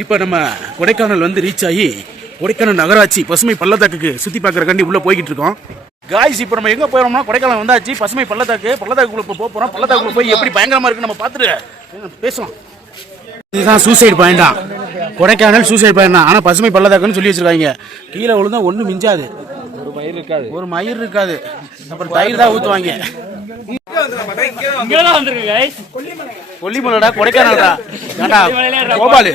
இப்போ நம்ம கொடைக்கானல் வந்து ரீச் ஆகி கொடைக்கானல் நகராட்சி பசுமை பள்ளத்தாக்குக்கு சுற்றி பார்க்குறக்காண்டி உள்ளே போய்கிட்டு இருக்கோம். காய்ஸ் இப்போ நம்ம எங்கே போகிறோம்னா கொடைக்கானல் வந்தாச்சு. பசுமை பள்ளத்தாக்குள்ள போக போகிறோம். பள்ளத்தாக்குள்ள போய் எப்படி பயங்கரமாக இருக்குன்னு நம்ம பார்த்துட்டு பேசலாம். இதுதான் சூசைட் பாயிண்டா, கொடைக்கானல் சூசைட் பாயிண்ட் தான். ஆனால் பசுமை பள்ளத்தாக்குன்னு சொல்லி வச்சிருக்காங்க. கீழே விழுந்தா ஒன்றும் மிஞ்சாது, ஒரு மயிர் இருக்காது. அப்புறம் தயிர் தான் ஊற்றுவாங்க. கொல்லிமலைடா, கொடைக்கானல்டா, கோபாலு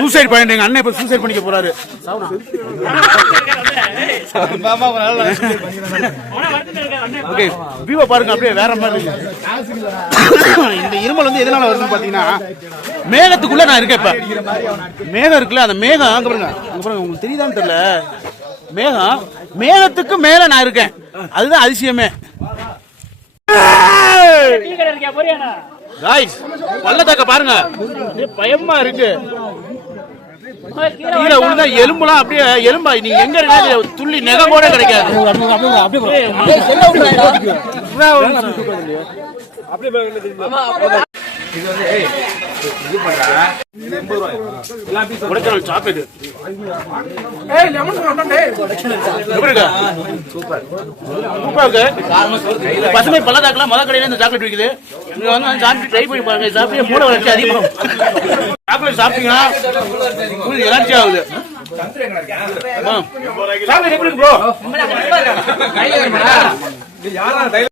சூசைட் பாயிண்ட். எங்க அண்ணன் இப்ப சூசைட் பண்ணிக்க போறாரு. வியூவை பாருங்க, அப்படியே வேற மாதிரி. இந்த இருமல் வந்து எதனால வருதுன்னு பாத்தீங்கன்னா, மேகத்துக்குள்ள நான் இருக்கேன். இப்ப மேகம் இருக்குல்ல, அந்த மேகம் அங்க பாருங்க, அங்க பாருங்க, உங்களுக்கு தெரியுதான்னு தெரியல. மேகம், மேகத்துக்கு மேல நான் இருக்கேன். அதுதான் அதிசயமே. பள்ளத்தாக்க பாருங்க, பயமா இருக்கு. கீழே விழுந்தா எலும்புலாம் அப்படியே எலும்பா. நீங்க எங்க இருக்க துள்ளி நெக கூட கிடைக்காது. கொடைக்கானல் சாப்பிடு பசுமை பள்ளத்தாக்குல மொதல் கடையில இந்த சாக்லேட் விற்குது. இங்க வந்து சாப்பிட்டு ட்ரை பண்ணி பாருங்க. சாப்பிட்டு மூட வளர்ச்சி அதிகமாக. சாக்லேட் சாப்பிட்டீங்கன்னா எனர்ஜி ஆகுது.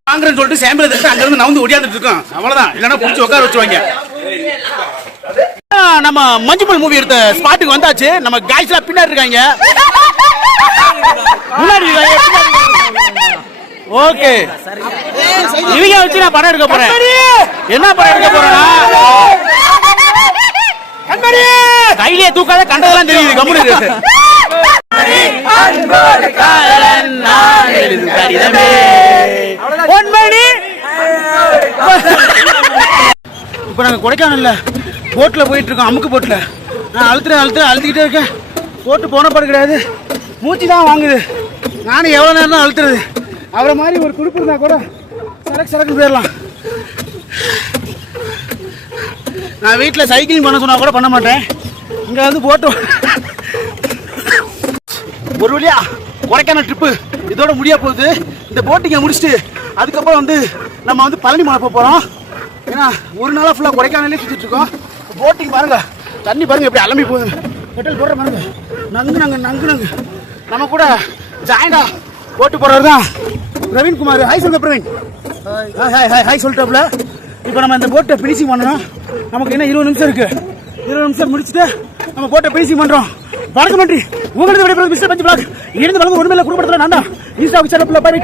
வாங்குறேன்னு சொல்லிட்டு சாம்பிள் அங்க இருந்து நவுந்து ஓடியாந்துட்டு இருக்கோம். அவ்வளவுதான், இல்லன்னா புடிச்சு உட்கார வச்சுவாங்க. நம்ம மஞ்சுமல் மூவி எடுத்த ஸ்பாட்டுக்கு வந்தாச்சு. நம்ம காய்ஸ் எல்லாம் பின்னாடி இருக்காங்க. ஓகே, இவங்க வச்சு நான் படம் எடுக்க போறேன். என்ன படம் எடுக்க போறேன்னா, கையிலே தூக்காத, கண்டதெல்லாம் தெரியுது. கம்முனு இப்ப நாங்க கொடைக்கானல்ல போட்ல போயிட்டு இருக்கோம். அமுக்கு போட்ல நான் அழுத்திக்கிட்டே இருக்கேன். போட்டு போன பாடு கிடையாது, மூச்சு தான் வாங்குது. நானும் எவ்வளவு நேரம் தான் அழுத்துறது. அவரை மாதிரி ஒரு துடுப்பு இருந்தா கூட சரக்கு போயிடலாம். நான் வீட்டில் சைக்கிளிங் பண்ண சொன்னா கூட பண்ண மாட்டேன். இங்க வந்து போட்டு ஒரு வழியா கொடைக்கானல் ட்ரிப்பு இதோட முடிய போகுது. இந்த போட்டிங்கை முடிச்சுட்டு அதுக்கப்புறம் வந்து நம்ம வந்து பழனி மலை போக போகிறோம். ஏன்னா ஒரு நாளாக ஃபுல்லாக கொடைக்கானலே சுற்றிட்டு இருக்கோம். போட்டிங் பாருங்க, தண்ணி பாருங்க எப்படி அலம்பி போகுது. பெட்ரோல் போடுற பாருங்க, நங்கு நம்ம கூட ஜாயிண்டா போட்டு போடுறது தான் பிரவீன்குமார். ஹாய் சொல்லுங்க பிரவீன். ஹாய் சொல்லிட்டாப்ல. இப்போ நம்ம இந்த போட்டை பினிஷிங் பண்ணணும். நமக்கு என்ன 20 நிமிஷம் இருக்கு. 20 நிமிஷம் முடிச்சுட்டு நம்ம போட்டை பினிஷிங் பண்ணுறோம். வணக்கம், நன்றி. உங்களுக்கு விடைபெறுவது மிஸ்டர் பஞ்சு பிளாக். இருந்து வழங்க ஒன்றுமே குடும்பத்தில் நான் தான் இன்ஸ்டா சேனல் பாரு.